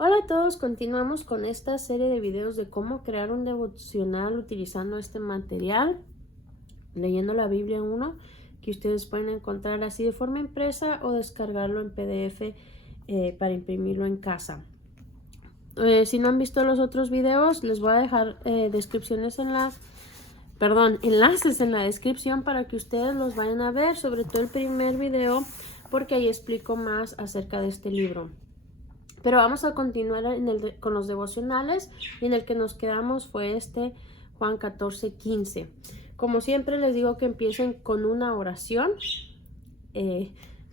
Hola a todos, continuamos con esta serie de videos de cómo crear un devocional utilizando este material, leyendo la Biblia 1, que ustedes pueden encontrar así de forma impresa o descargarlo en PDF para imprimirlo en casa. Si no han visto los otros videos, les voy a dejar enlaces en la descripción para que ustedes los vayan a ver, sobre todo el primer video, porque ahí explico más acerca de este libro. Pero vamos a continuar con los devocionales, y en el que nos quedamos fue Juan 14:15. Como siempre les digo que empiecen con una oración,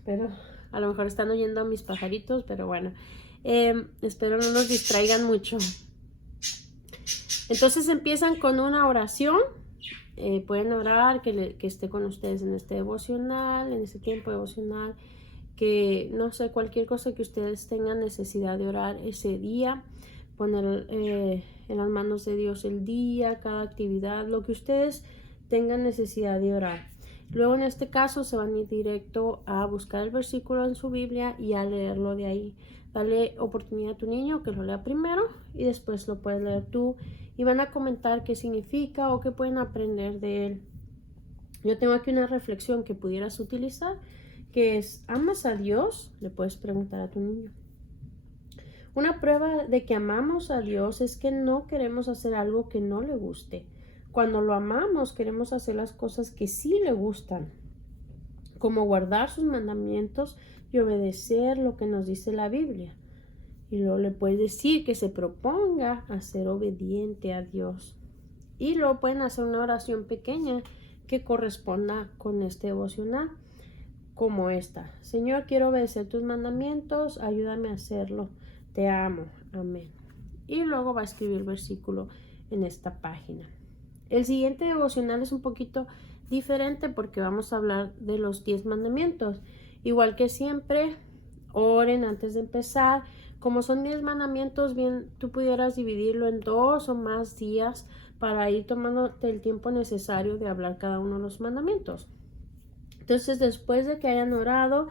pero a lo mejor están oyendo a mis pajaritos, pero bueno, espero no nos distraigan mucho. Entonces empiezan con una oración. Pueden orar que esté con ustedes en este devocional, en este tiempo devocional, que no sé, cualquier cosa que ustedes tengan necesidad de orar ese día, poner en las manos de Dios el día, cada actividad, lo que ustedes tengan necesidad de orar. Luego en este caso se van a ir directo a buscar el versículo en su Biblia y a leerlo de ahí. Dale oportunidad a tu niño que lo lea primero y después lo puedes leer tú, y van a comentar qué significa o qué pueden aprender de él. Yo tengo aquí una reflexión que pudieras utilizar, que es: ¿amas a Dios? Le puedes preguntar a tu niño. Una prueba de que amamos a Dios es que no queremos hacer algo que no le guste. Cuando lo amamos, queremos hacer las cosas que sí le gustan, como guardar sus mandamientos y obedecer lo que nos dice la Biblia. Y luego le puedes decir que se proponga a ser obediente a Dios. Y luego pueden hacer una oración pequeña que corresponda con este devocional, como esta: Señor, quiero obedecer tus mandamientos, ayúdame a hacerlo, te amo, amén. Y luego va a escribir el versículo en esta página. El siguiente devocional es un poquito diferente porque vamos a hablar de los 10 mandamientos. Igual que siempre, oren antes de empezar. Como son 10 mandamientos, bien, tú pudieras dividirlo en 2 o más días para ir tomándote el tiempo necesario de hablar cada uno de los mandamientos. Entonces, después de que hayan orado,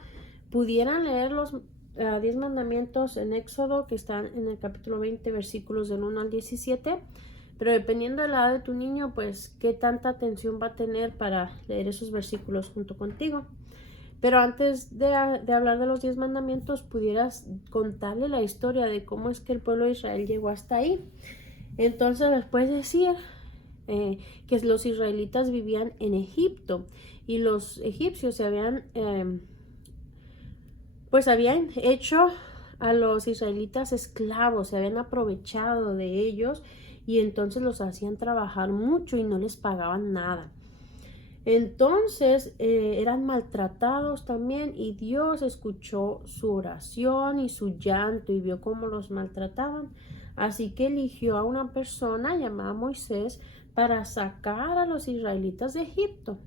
pudieran leer los 10 mandamientos en Éxodo, que están en el capítulo 20, versículos del 1 al 17. Pero dependiendo de la edad de tu niño, pues qué tanta atención va a tener para leer esos versículos junto contigo. Pero antes de hablar de los 10 mandamientos, pudieras contarle la historia de cómo es que el pueblo de Israel llegó hasta ahí. Entonces les puedes decir que los israelitas vivían en Egipto y los egipcios habían hecho a los israelitas esclavos, se habían aprovechado de ellos, y entonces los hacían trabajar mucho y no les pagaban nada. Entonces eran maltratados también, y Dios escuchó su oración y su llanto y vio cómo los maltrataban. Así que eligió a una persona llamada Moisés para sacar a los israelitas de Egipto.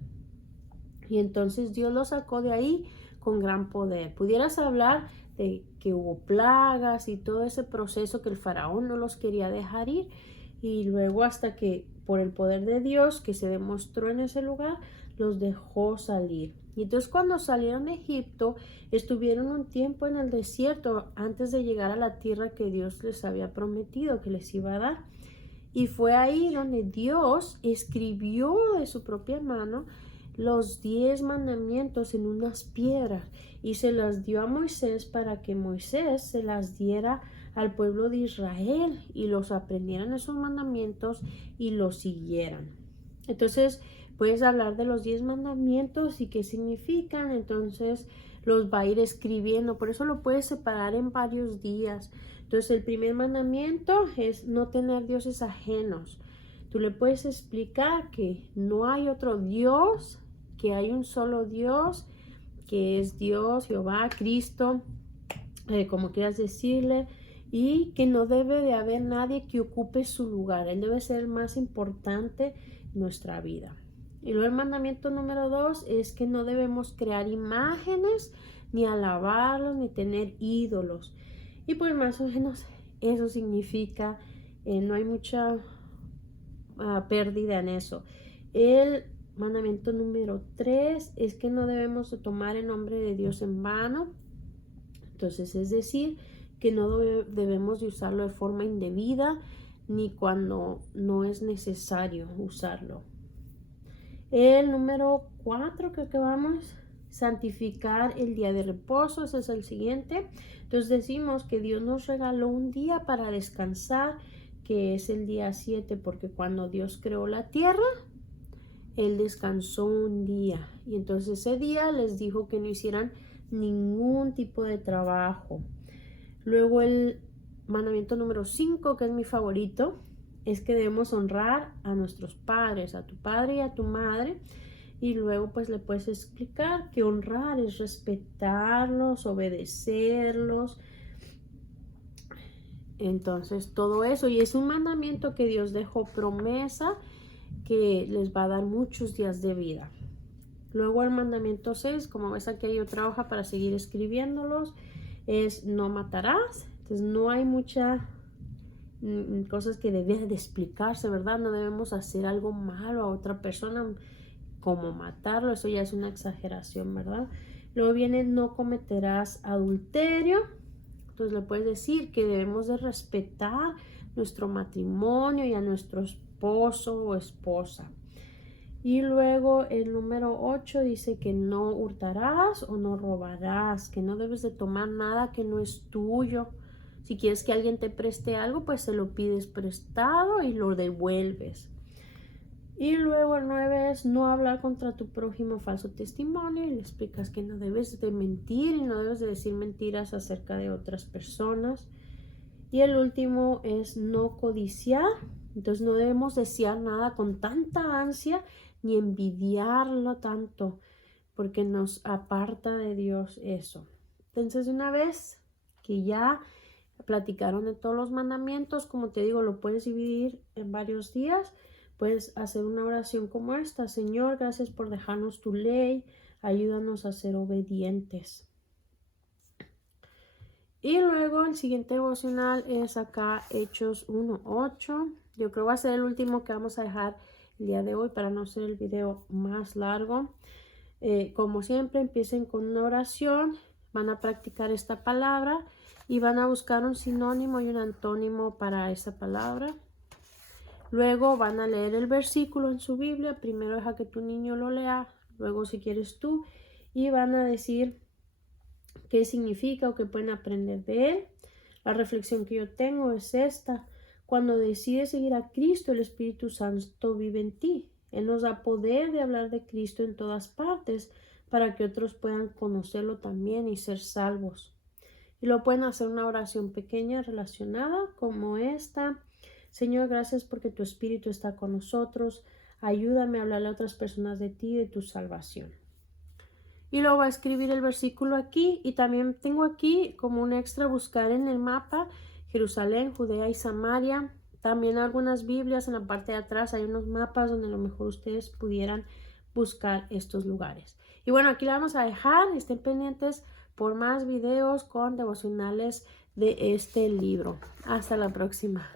Y entonces Dios los sacó de ahí con gran poder. Pudieras hablar de que hubo plagas y todo ese proceso, que el faraón no los quería dejar ir, y luego hasta que por el poder de Dios que se demostró en ese lugar, los dejó salir. Y entonces cuando salieron de Egipto, estuvieron un tiempo en el desierto antes de llegar a la tierra que Dios les había prometido que les iba a dar. Y fue ahí donde Dios escribió de su propia mano los 10 mandamientos en unas piedras y se las dio a Moisés para que Moisés se las diera al pueblo de Israel y los aprendieran esos mandamientos y los siguieran. Entonces puedes hablar de los 10 mandamientos y qué significan. Entonces los va a ir escribiendo, por eso lo puedes separar en varios días. Entonces el primer mandamiento es no tener dioses ajenos. Tú le puedes explicar que no hay otro Dios, que hay un solo Dios, que es Dios, Jehová, Cristo, como quieras decirle, y que no debe de haber nadie que ocupe su lugar. Él debe ser el más importante en nuestra vida. Y luego el mandamiento número 2 es que no debemos crear imágenes, ni alabarlos, ni tener ídolos. Y pues más o menos eso significa, no hay mucha pérdida en eso. El mandamiento número 3 es que no debemos tomar el nombre de Dios en vano. Entonces, es decir, que no debemos de usarlo de forma indebida ni cuando no es necesario usarlo. El número 4 que vamos, santificar el día de reposo, ese es el siguiente. Entonces decimos que Dios nos regaló un día para descansar, que es el día 7, porque cuando Dios creó la tierra, Él descansó un día. Y entonces ese día les dijo que no hicieran ningún tipo de trabajo. Luego el mandamiento número 5, que es mi favorito, es que debemos honrar a nuestros padres, a tu padre y a tu madre. Y luego pues le puedes explicar que honrar es respetarlos, obedecerlos. Entonces todo eso, y es un mandamiento que Dios dejó promesa que les va a dar muchos días de vida. Luego el mandamiento 6, como ves aquí hay otra hoja para seguir escribiéndolos, es no matarás. Entonces no hay muchas cosas que deben de explicarse, ¿verdad? No debemos hacer algo malo a otra persona como matarlo, eso ya es una exageración, ¿verdad? Luego viene no cometerás adulterio. Entonces le puedes decir que debemos de respetar nuestro matrimonio y a nuestro esposo o esposa. Y luego el número 8 dice que no hurtarás o no robarás, que no debes de tomar nada que no es tuyo. Si quieres que alguien te preste algo, pues se lo pides prestado y lo devuelves. Y luego el 9 es no hablar contra tu prójimo falso testimonio, y le explicas que no debes de mentir y no debes de decir mentiras acerca de otras personas. Y el último es no codiciar. Entonces no debemos desear nada con tanta ansia ni envidiarlo tanto, porque nos aparta de Dios eso. Entonces una vez que ya platicaron de todos los mandamientos, como te digo, lo puedes dividir en varios días. Puedes hacer una oración como esta: Señor, gracias por dejarnos tu ley, ayúdanos a ser obedientes. Y luego el siguiente devocional es acá Hechos 1:8. Yo creo que va a ser el último que vamos a dejar el día de hoy para no hacer el video más largo. Como siempre, empiecen con una oración, van a practicar esta palabra y van a buscar un sinónimo y un antónimo para esa palabra. Luego van a leer el versículo en su Biblia. Primero deja que tu niño lo lea, luego si quieres tú, y van a decir qué significa o qué pueden aprender de él. La reflexión que yo tengo es esta: cuando decides seguir a Cristo, el Espíritu Santo vive en ti. Él nos da poder de hablar de Cristo en todas partes para que otros puedan conocerlo también y ser salvos. Y lo pueden hacer una oración pequeña relacionada como esta: Señor, gracias porque tu Espíritu está con nosotros. Ayúdame a hablarle a otras personas de ti y de tu salvación. Y luego va a escribir el versículo aquí, y también tengo aquí como un extra buscar en el mapa Jerusalén, Judea y Samaria. También algunas Biblias en la parte de atrás hay unos mapas donde a lo mejor ustedes pudieran buscar estos lugares. Y bueno, aquí la vamos a dejar. Estén pendientes por más videos con devocionales de este libro. Hasta la próxima.